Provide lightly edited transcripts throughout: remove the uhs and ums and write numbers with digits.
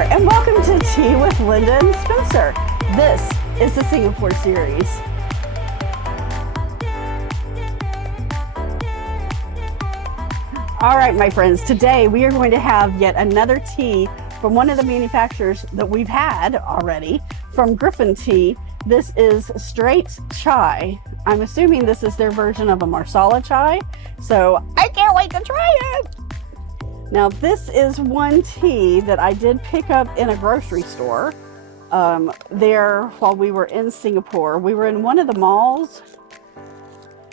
there, and welcome to Tea with Linda and Spencer. This is the Singapore series. All right, my friends, today we are going to have yet another tea from one of the manufacturers that we've had already, from Gryphon Tea. This is Straits chai. I'm assuming this is their version of a Marsala chai, so I can't wait to try it. Now, this is one tea that I did pick up in a grocery store there while we were in Singapore. We were in one of the malls,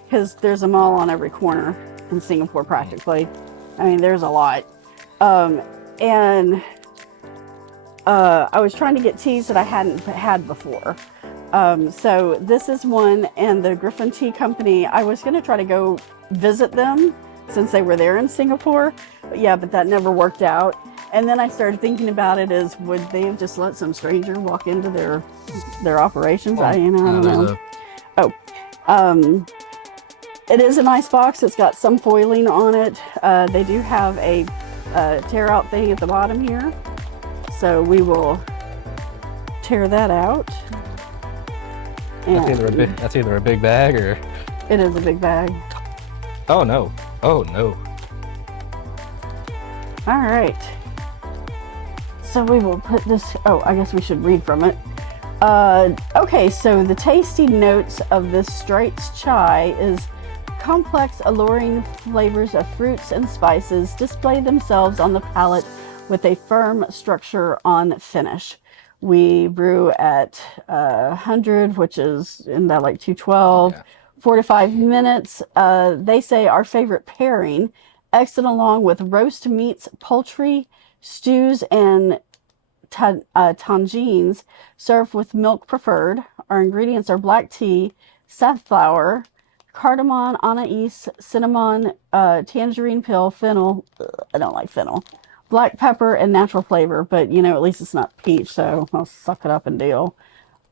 because there's a mall on every corner in Singapore practically. I mean, there's a lot. And I was trying to get teas that I hadn't had before. So this is one, and the Gryphon Tea Company, I was going to try to go visit them since they were there in Singapore. But that never worked out. And then I started thinking about it as, would they have just let some stranger walk into their operations? I don't know. It is a nice box. It's got some foiling on it. They do have a tear out thing at the bottom here. So we will tear that out. That's either a big bag or... It is a big bag. Oh no. Oh no. All right. So we will put this... Oh, I guess we should read from it. Okay, so the tasty notes of this Straits chai is complex, alluring flavors of fruits and spices display themselves on the palate with a firm structure on finish. We brew at 100, which is in that like 212, 4 to 5 minutes. They say our favorite pairing, excellent along with roast meats, poultry, stews, and tangines, served with milk preferred. Our ingredients are black tea, safflower, cardamom, anise, cinnamon, tangerine peel, fennel. I don't like fennel. Black pepper and natural flavor, but at least it's not peach, so I'll suck it up and deal.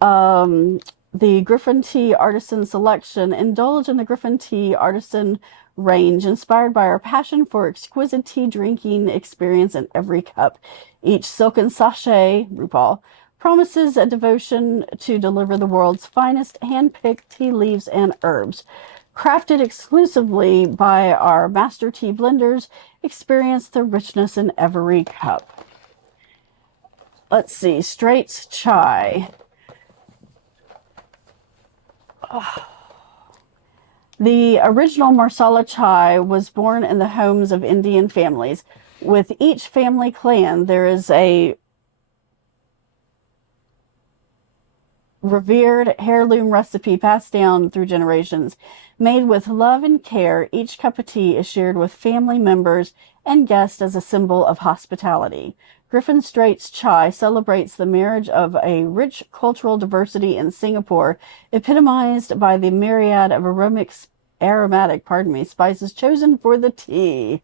The Gryphon Tea Artisan Selection. Indulge in the Gryphon Tea Artisan range, inspired by our passion for exquisite tea drinking experience in every cup. Each silken sachet, RuPaul, promises a devotion to deliver the world's finest hand-picked tea leaves and herbs. Crafted exclusively by our master tea blenders, experience the richness in every cup. Let's see, Straits chai. The original Marsala chai was born in the homes of Indian families. With each family clan, there is a revered heirloom recipe passed down through generations. Made with love and care, each cup of tea is shared with family members and guests as a symbol of hospitality. Gryphon Straits chai celebrates the marriage of a rich cultural diversity in Singapore, epitomized by the myriad of aromatic spices chosen for the tea.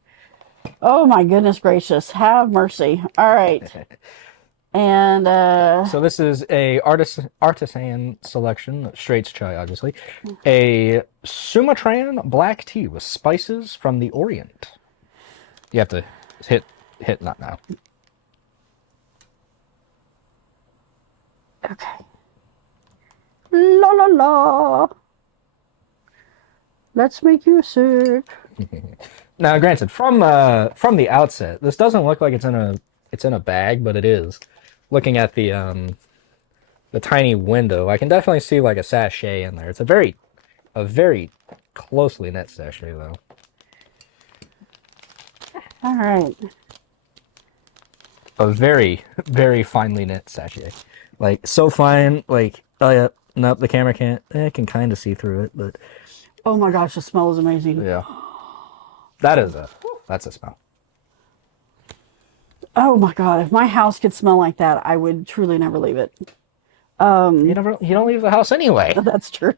Oh my goodness gracious, have mercy. All right. And so this is a artisan selection of Straits chai, obviously. A Sumatran black tea with spices from the Orient. You have to hit not now. Okay. La la la. Let's make you sick. Now, granted, from the outset, this doesn't look like it's in a bag, but it is. Looking at the tiny window, I can definitely see like a sachet in there. It's a very closely knit sachet, though. All right. A very, very finely knit sachet. Like, so fine, like, oh yeah, nope, the camera can't. It can kind of see through it, but... Oh my gosh, the smell is amazing. Yeah. That's a smell. Oh my God, if my house could smell like that, I would truly never leave it. You don't leave the house anyway. That's true.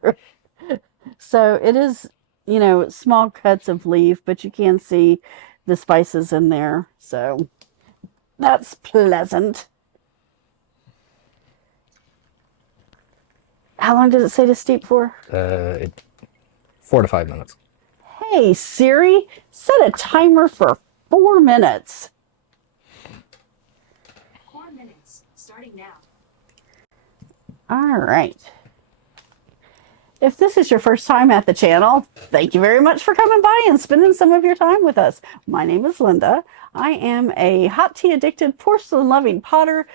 So it is, small cuts of leaf, but you can see the spices in there. So that's pleasant. How long does it say to steep for? 4 to 5 minutes. Hey, Siri, set a timer for 4 minutes. 4 minutes. All right. If this is your first time at the channel, thank you very much for coming by and spending some of your time with us. My name is Linda. I am a hot tea addicted, porcelain loving potter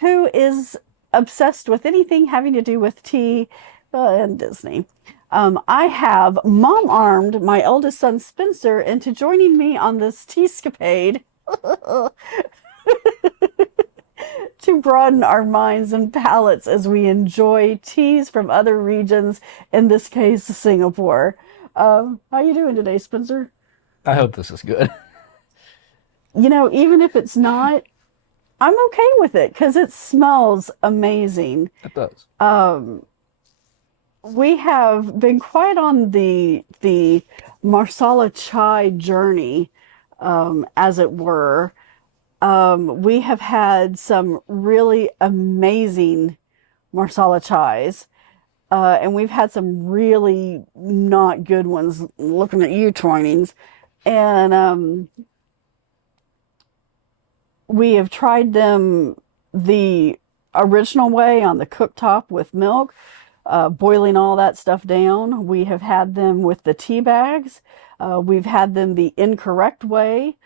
who is obsessed with anything having to do with tea and Disney. I have mom-armed my eldest son Spencer into joining me on this tea-scapade to broaden our minds and palates as we enjoy teas from other regions, in this case, Singapore. How you doing today, Spencer? I hope this is good. You know, even if it's not, I'm okay with it because it smells amazing. It does. We have been quite on the Marsala chai journey, as it were. We have had some really amazing Marsala chais, and we've had some really not good ones, looking at you, Twinings. And we have tried them the original way on the cooktop with milk, boiling all that stuff down. We have had them with the tea bags. We've had them the incorrect way.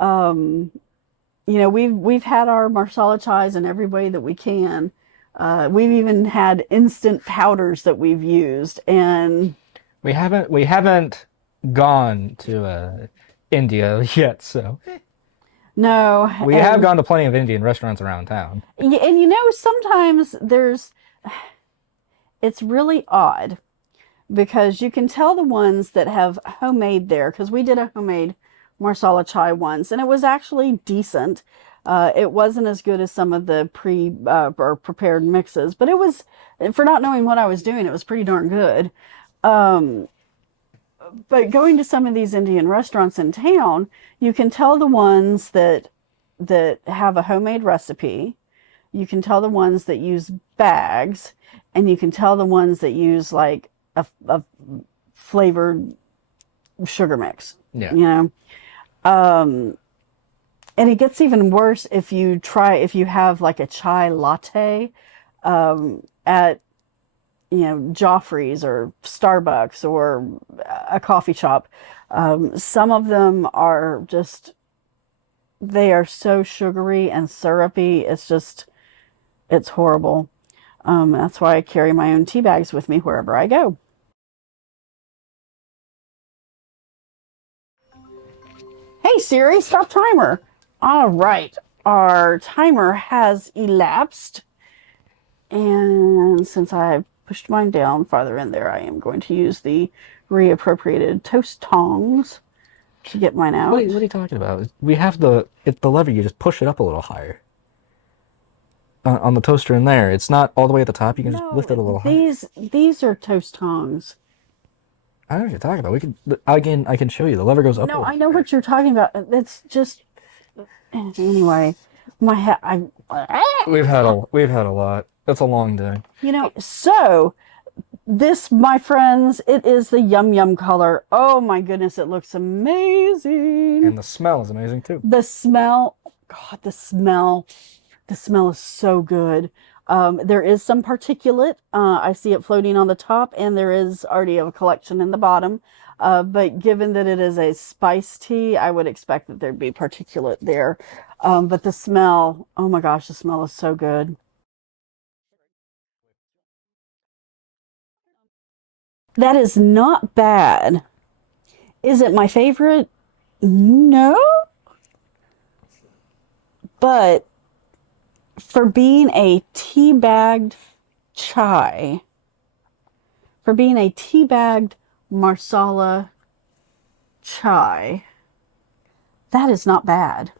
You know, we've had our Marsala chais in every way that we can. We've even had instant powders that we've used, and We haven't gone to India yet, so no, we have gone to plenty of Indian restaurants around town. and you know, sometimes it's really odd because you can tell the ones that have homemade there, because we did a homemade Marsala chai once, and it was actually decent. It wasn't as good as some of the or prepared mixes, but it was, for not knowing what I was doing, it was pretty darn good. But going to some of these Indian restaurants in town, you can tell the ones that have a homemade recipe. You can tell the ones that use bags, and you can tell the ones that use like a flavored sugar mix. Yeah. You know? And it gets even worse if you have like a chai latte at, you know, Joffrey's or Starbucks or a coffee shop. Some of them are just, they are so sugary and syrupy. It's horrible. That's why I carry my own tea bags with me wherever I go. Hey Siri, stop timer. All right, our timer has elapsed. And since I've pushed mine down farther in there, I am going to use the reappropriated toast tongs to get mine out. What are you talking about? We have the lever. You just push it up a little higher on the toaster in there. It's not all the way at the top. You can just lift it a little higher. These are toast tongs. I don't know what you're talking about. We can I can show you. The lever goes up. No, I know what you're talking about. It's just, anyway. My head. We've had a lot. It's a long day. You know, so this, my friends, it is the yum yum color. Oh my goodness, it looks amazing. And the smell is amazing too. The smell, God, the smell is so good. There is some particulate. I see it floating on the top, and there is already a collection in the bottom. But given that it is a spice tea, I would expect that there'd be particulate there. But the smell, oh my gosh, the smell is so good. That is not bad. Is it my favorite? No. But for being a tea-bagged chai, for being a tea-bagged Marsala chai, that is not bad.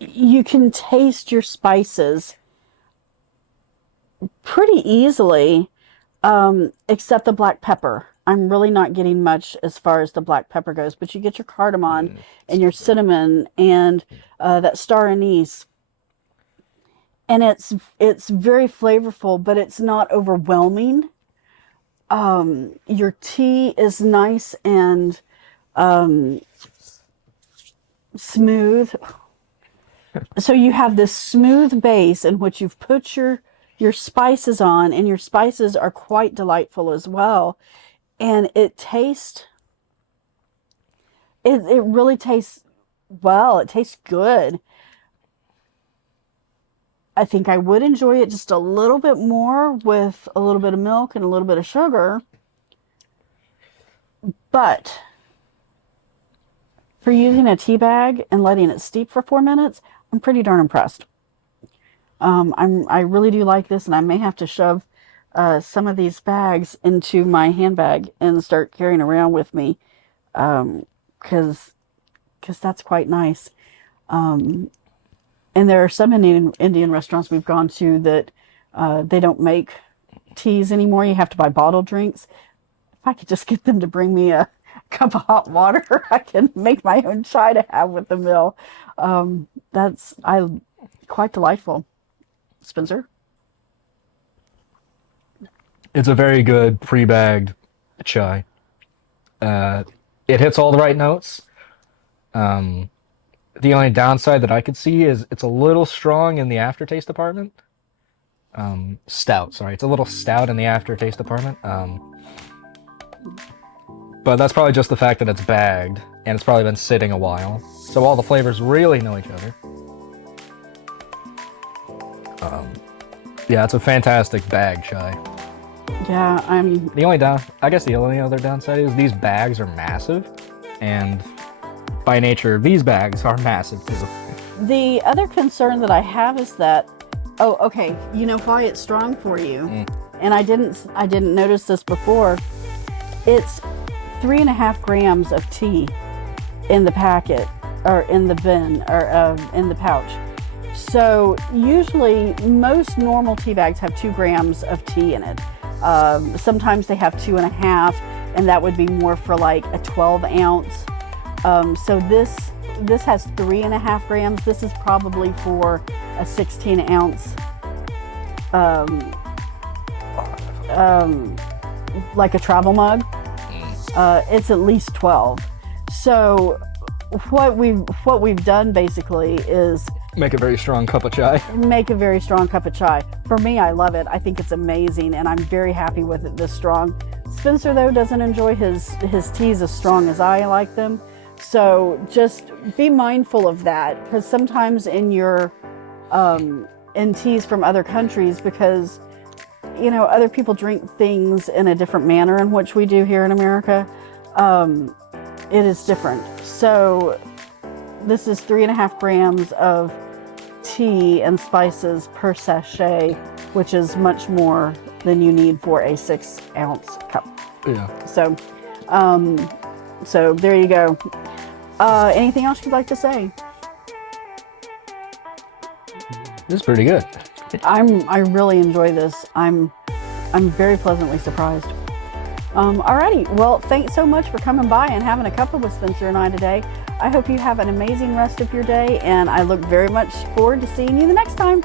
You can taste your spices pretty easily, except the black pepper. I'm really not getting much as far as the black pepper goes, but you get your cardamom and your cinnamon and that star anise. And it's very flavorful, but it's not overwhelming. Your tea is nice and smooth. So you have this smooth base in which you've put your spices on, and your spices are quite delightful as well. And it really tastes well. It tastes good. I think I would enjoy it just a little bit more with a little bit of milk and a little bit of sugar. But for using a tea bag and letting it steep for 4 minutes, I'm pretty darn impressed. I really do like this, and I may have to shove some of these bags into my handbag and start carrying around with me, because that's quite nice. And there are some Indian restaurants we've gone to that they don't make teas anymore. You have to buy bottled drinks. If I could just get them to bring me a cup of hot water, I can make my own chai to have with the meal. That's quite delightful. Spencer? It's a very good pre-bagged chai. It hits all the right notes. The only downside that I could see is it's a little strong in the aftertaste department. Stout, sorry. It's a little stout in the aftertaste department. But that's probably just the fact that it's bagged, and it's probably been sitting a while. So all the flavors really know each other. Yeah, it's a fantastic bag chai. Yeah, I guess the only other downside is these bags are massive, and by nature, these bags are massive too. The other concern that I have is that, oh, okay, you know why it's strong for you, and I didn't notice this before. It's 3.5 grams of tea in the packet, or in the bin, or in the pouch. So usually most normal tea bags have 2 grams of tea in it. Sometimes they have 2.5, and that would be more for like a 12 ounce. So this has 3.5 grams. This is probably for a 16 ounce, like a travel mug. It's at least 12. So what we've done basically is Make a very strong cup of chai. make a very strong cup of chai. For me, I love it. I think it's amazing, and I'm very happy with it this strong. Spencer, though, doesn't enjoy his teas as strong as I like them. So just be mindful of that, because sometimes in your in teas from other countries, because other people drink things in a different manner in which we do here in America, it is different. So this is 3.5 grams of tea and spices per sachet, which is much more than you need for a 6 ounce cup. Yeah. So there you go. Anything else you'd like to say? This is pretty good. I really enjoy this. I'm very pleasantly surprised. Alrighty, well, thanks so much for coming by and having a cuppa with Spencer and I today. I hope you have an amazing rest of your day, and I look very much forward to seeing you the next time.